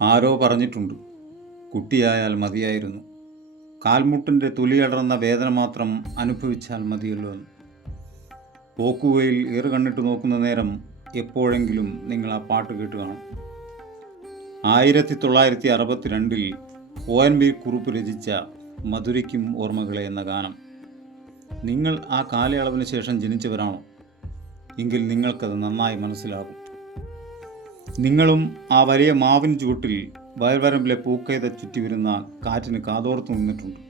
ആരോ പറഞ്ഞിട്ടുണ്ട്, കുട്ടിയായാൽ മതിയായിരുന്നു, കാൽമുട്ടിൻ്റെ തൊലിയടർന്ന വേദന മാത്രം അനുഭവിച്ചാൽ മതിയല്ലോ എന്ന്. പോക്കുവയിൽ ഏറ് കണ്ണിട്ട് നോക്കുന്ന നേരം എപ്പോഴെങ്കിലും നിങ്ങൾ ആ പാട്ട് കേട്ട് കാണും. 1962 ONV കുറുപ്പ് രചിച്ച മധുരയ്ക്കും ഓർമ്മകളെ എന്ന ഗാനം. നിങ്ങൾ ആ കാലയളവിന് ശേഷം ജനിച്ചവരാണോ? എങ്കിൽ നിങ്ങൾക്കത് നന്നായി മനസ്സിലാകും. നിങ്ങളും ആ വലിയ മാവിൻ ചുവട്ടിൽ വയൽവരമ്പിലെ പൂക്കൈത ചുറ്റി വരുന്ന കാറ്റിന് കാതോർത്തു നിന്നിട്ടുണ്ട്.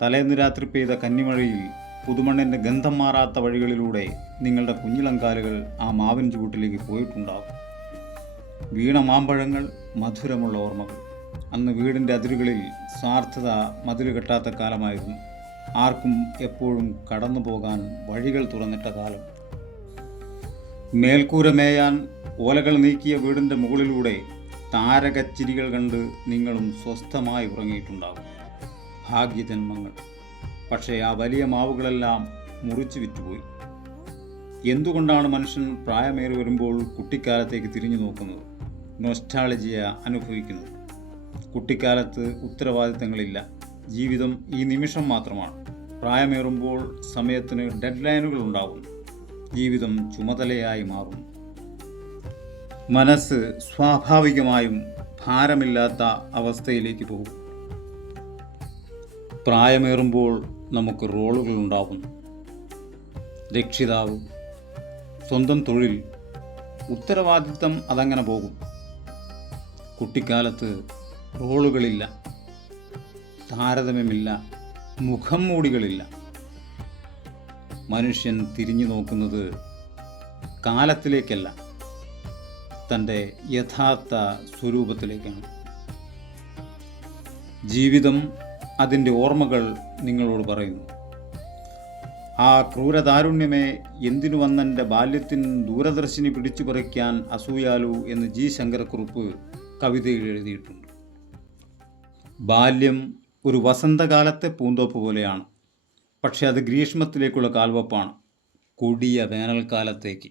തലേന്ന് രാത്രി പെയ്ത കന്നിമഴയിൽ പുതുമണ്ണിൻ്റെ ഗന്ധം മാറാത്ത വഴികളിലൂടെ നിങ്ങളുടെ കുഞ്ഞിളങ്കാലുകൾ ആ മാവിൻ ചുവട്ടിലേക്ക് പോയിട്ടുണ്ടാകും. വീണ മാമ്പഴങ്ങൾ, മധുരമുള്ള ഓർമ്മകൾ. അന്ന് വീടിൻ്റെ അതിരുകളിൽ സ്വാർത്ഥത മതില് കെട്ടാത്ത കാലമായിരുന്നു. ആർക്കും എപ്പോഴും കടന്നു പോകാൻ വഴികൾ തുറന്നിട്ട കാലം. മേൽക്കൂര മേയാൻ ഓലകൾ നീക്കിയ വീടിൻ്റെ മുകളിലൂടെ താരകച്ചിരികൾ കണ്ട് നിങ്ങളും സ്വസ്ഥമായി ഉറങ്ങിയിട്ടുണ്ടാകും. ഭാഗ്യജന്മങ്ങൾ. പക്ഷേ ആ വലിയ മാവുകളെല്ലാം മുറിച്ചു വിറ്റുപോയി. എന്തുകൊണ്ടാണ് മനുഷ്യൻ പ്രായമേറി വരുമ്പോൾ കുട്ടിക്കാലത്തേക്ക് തിരിഞ്ഞു നോക്കുന്നത്, നൊസ്റ്റാൾജിയ അനുഭവിക്കുന്നത്? കുട്ടിക്കാലത്ത് ഉത്തരവാദിത്തങ്ങളില്ല, ജീവിതം ഈ നിമിഷം മാത്രമാണ്. പ്രായമേറുമ്പോൾ സമയത്തിന് ഡെഡ് ലൈനുകൾ ഉണ്ടാകുന്നു, ജീവിതം ചുമതലയായി മാറുന്നു. മനസ്സ് സ്വാഭാവികമായും ഭാരമില്ലാത്ത അവസ്ഥയിലേക്ക് പോകും. പ്രായമേറുമ്പോൾ നമുക്ക് റോളുകൾ ഉണ്ടാകുന്നു. രക്ഷിതാവ്, സ്വന്തം തൊഴിൽ, ഉത്തരവാദിത്തം, അതങ്ങനെ പോകും. കുട്ടിക്കാലത്ത് റോളുകളില്ല, താരതമ്യമില്ല, മുഖം മൂടികളില്ല. മനുഷ്യൻ തിരിഞ്ഞു നോക്കുന്നത് കാലത്തിലേക്കല്ല, തൻ്റെ യഥാർത്ഥ സ്വരൂപത്തിലേക്കാണ്. ജീവിതം അതിൻ്റെ ഓർമ്മകൾ നിങ്ങളോട് പറയുന്നു. ആ ക്രൂരതാരുണ്യമേ, എന്തിനു വന്നെൻ്റെ ബാല്യത്തിൻ ദൂരദർശിനി പിടിച്ചു പറിക്കാൻ അസൂയാലു എന്ന് ജി ശങ്കരക്കുറുപ്പ് കവിതയിൽ എഴുതിയിട്ടുണ്ട്. ബാല്യം ഒരു വസന്തകാലത്തെ പൂന്തോപ്പ് പോലെയാണ്. പക്ഷെ അത് ഗ്രീഷ്മത്തിലേക്കുള്ള കാൽവെപ്പാണ്, കൊടിയ വേനൽക്കാലത്തേക്ക്.